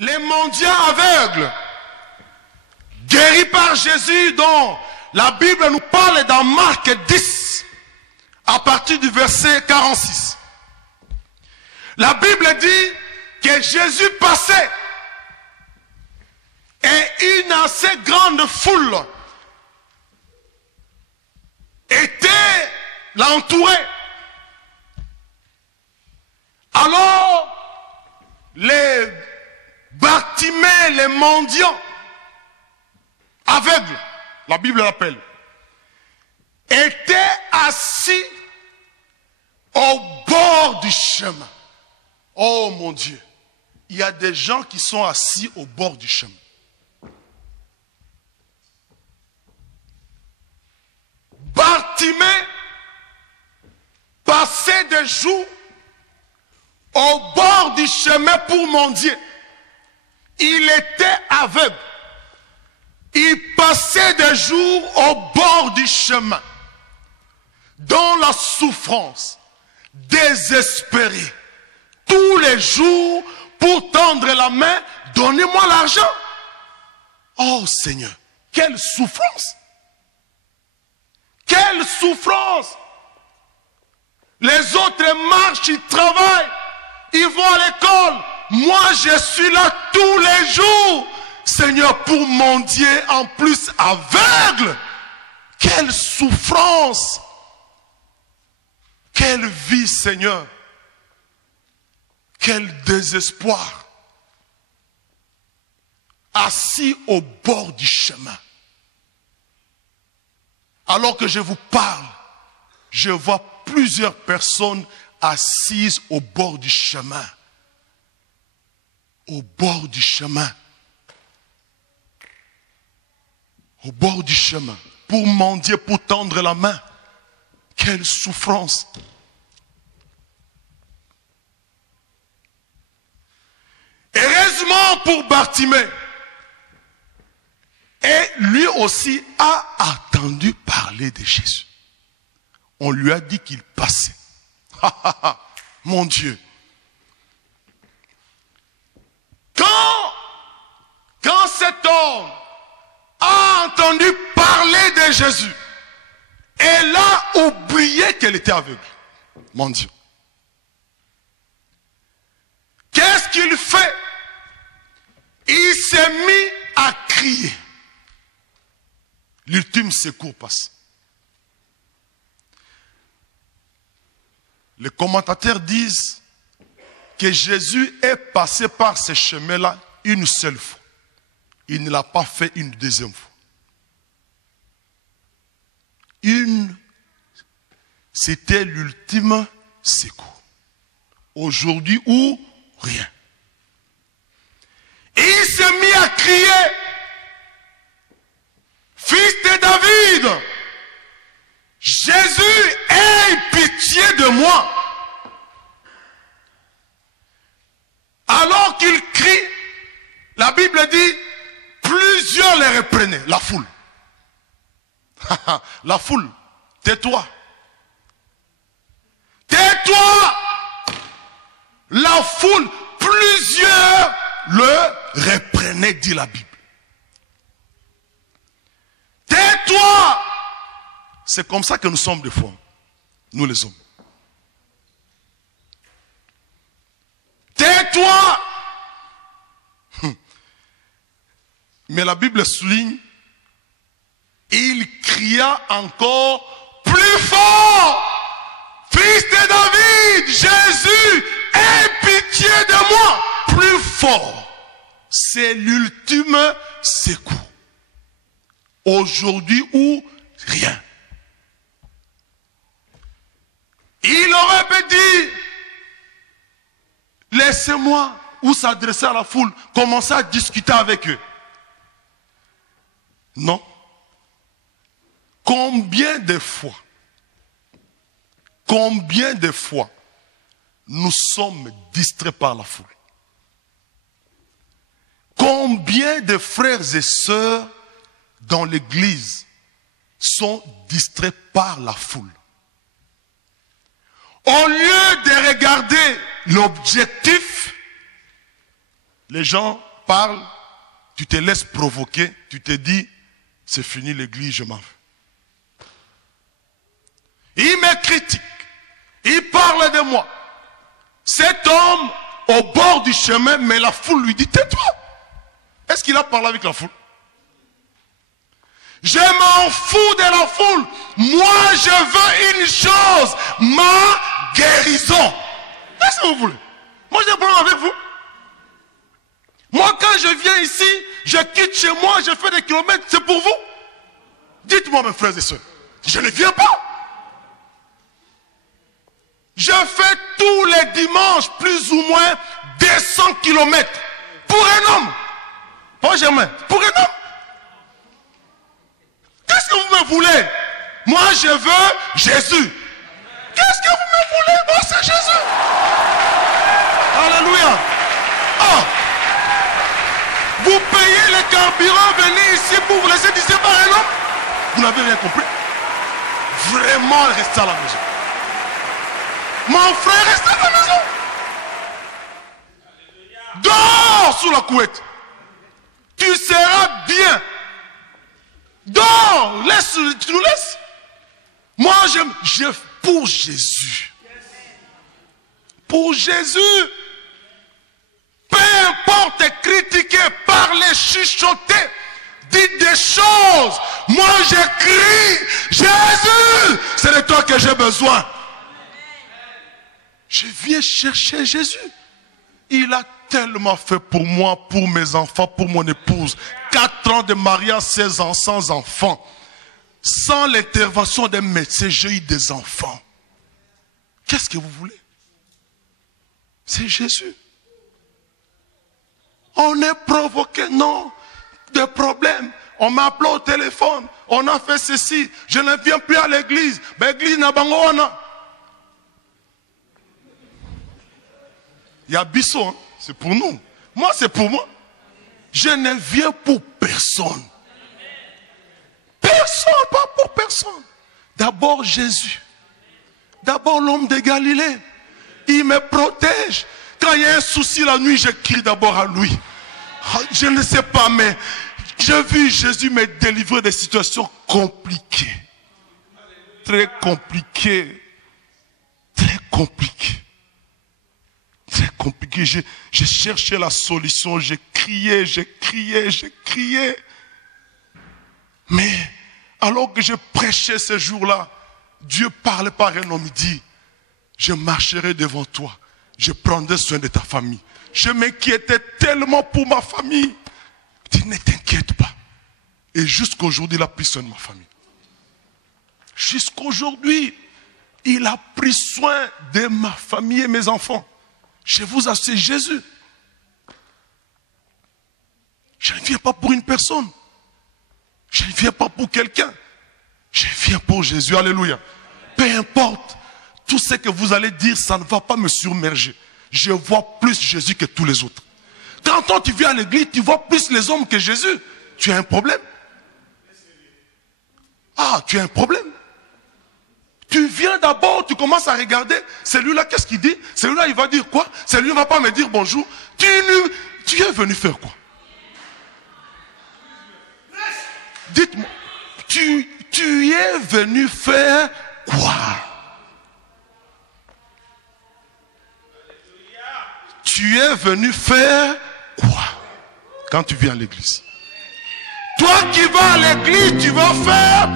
les mendiants aveugles, guéris par Jésus, dont la Bible nous parle dans Marc 10, à partir du verset 46. La Bible dit que Jésus passait et une assez grande foule était l'entourait. Alors, les Bartimée, les mendiants aveugles, la Bible l'appelle, étaient assis au bord du chemin. Oh mon Dieu, il y a des gens qui sont assis au bord du chemin. Bartimée passait des jours au bord du chemin pour mendier. Il était aveugle. Il passait des jours au bord du chemin, dans la souffrance, désespéré, tous les jours pour tendre la main, donnez-moi l'argent. Oh Seigneur, quelle souffrance! Quelle souffrance! Les autres marchent, ils travaillent, ils vont à l'école. Moi, je suis là tous les jours, Seigneur, pour mendier, en plus aveugle. Quelle souffrance! Quelle vie, Seigneur! Quel désespoir! Assis au bord du chemin. Alors que je vous parle, je vois plusieurs personnes assises au bord du chemin. Au bord du chemin. Au bord du chemin. Pour mendier, pour tendre la main. Quelle souffrance! Heureusement pour Bartimée. Et lui aussi a entendu parler de Jésus. On lui a dit qu'il passait. Mon Dieu. Quand cet homme a entendu parler de Jésus, elle a oublié qu'elle était aveugle. Mon Dieu. Qu'est-ce qu'il fait? Il s'est mis à crier. L'ultime secours passe. Les commentateurs disent que Jésus est passé par ce chemin-là une seule fois. Il ne l'a pas fait une deuxième fois. C'était l'ultime secours. Aujourd'hui ou rien. Et il s'est mis à crier, Fils de David, Jésus, aie pitié de moi. Alors qu'il crie, la Bible dit, plusieurs les reprenaient, la foule. La foule, tais-toi. Tais-toi. La foule, plusieurs le reprenaient, dit la Bible. Tais-toi. C'est comme ça que nous sommes des fois, nous les hommes. Tais-toi. Mais la Bible souligne, il cria encore plus fort, Fils de David, Jésus, aie pitié de moi. Plus fort. C'est l'ultime secours. Aujourd'hui ou rien. Il aurait pu dire, laissez-moi, ou s'adresser à la foule, commencer à discuter avec eux. Non. Combien de fois nous sommes distraits par la foule? Combien de frères et sœurs dans l'église sont distraits par la foule? Au lieu de regarder l'objectif, les gens parle, tu te laisses provoquer, tu te dis, c'est fini l'église, je m'en vais. Il me critique, il parle de moi. Cet homme, au bord du chemin, mais la foule lui dit, tais-toi. Est-ce qu'il a parlé avec la foule? Je m'en fous de la foule. Moi, je veux une chose, ma guérison. Qu'est-ce que vous voulez? Moi, j'ai un problème avec vous. Moi, quand je viens ici, je quitte chez moi, je fais des kilomètres, c'est pour vous. Dites-moi, mes frères et sœurs, je ne viens pas. Je fais tous les dimanches, plus ou moins, 200 kilomètres. Pour un homme. Pas Germain, pour un homme. Qu'est-ce que vous me voulez? Moi, je veux Jésus. Qu'est-ce que vous me voulez? Moi, c'est Jésus. Alléluia. Ah. Vous payez le carburant, venez ici pour vous laisser distribuer par un homme. Vous n'avez rien compris. Vraiment, restez à la maison. Mon frère, reste à la maison. Dors sous la couette. Tu seras bien. Dors. Tu nous laisses. Moi, je pour Jésus. Pour Jésus. Peu importe critiquer, parler, chuchoter, dites des choses. Moi, je crie, Jésus, c'est de toi que j'ai besoin. Je viens chercher Jésus. Il a tellement fait pour moi, pour mes enfants, pour mon épouse. 4 ans de mariage, 16 ans, sans enfants. Sans l'intervention d'un médecin, j'ai eu des enfants. Qu'est-ce que vous voulez? C'est Jésus. On est provoqué, non, de problèmes. On m'a appelé au téléphone. On a fait ceci. Je ne viens plus à l'église. L'église n'a pas de... Il y a Bissot, hein? C'est pour nous. Moi, c'est pour moi. Je ne viens pour personne. Personne, pas pour personne. D'abord Jésus. D'abord l'homme de Galilée. Il me protège. Quand il y a un souci la nuit, je crie d'abord à lui. Je ne sais pas, mais j'ai vu Jésus me délivrer des situations compliquées. Très compliquées. Très compliquées. Très compliqué. J'ai cherché la solution. J'ai crié. Mais alors que je prêchais ce jour-là, Dieu parlait par un homme. Il dit, je marcherai devant toi. Je prendrai soin de ta famille. Je m'inquiétais tellement pour ma famille. Il dit, ne t'inquiète pas. Et jusqu'aujourd'hui, il a pris soin de ma famille. Jusqu'aujourd'hui, il a pris soin de ma famille et mes enfants. Je vous assure, Jésus. Je ne viens pas pour une personne. Je ne viens pas pour quelqu'un. Je viens pour Jésus. Alléluia. Peu importe. Tout ce que vous allez dire, ça ne va pas me submerger. Je vois plus Jésus que tous les autres. Quand toi, tu viens à l'église, tu vois plus les hommes que Jésus. Tu as un problème. Ah, tu as un problème. Tu viens d'abord, tu commences à regarder, celui-là, qu'est-ce qu'il dit? Celui-là, il va dire quoi? Celui-là ne va pas me dire bonjour. Tu es venu faire quoi? Dites-moi, tu es venu faire quoi? Tu es venu faire quoi? Quand tu viens à l'église. Toi qui vas à l'église, tu vas faire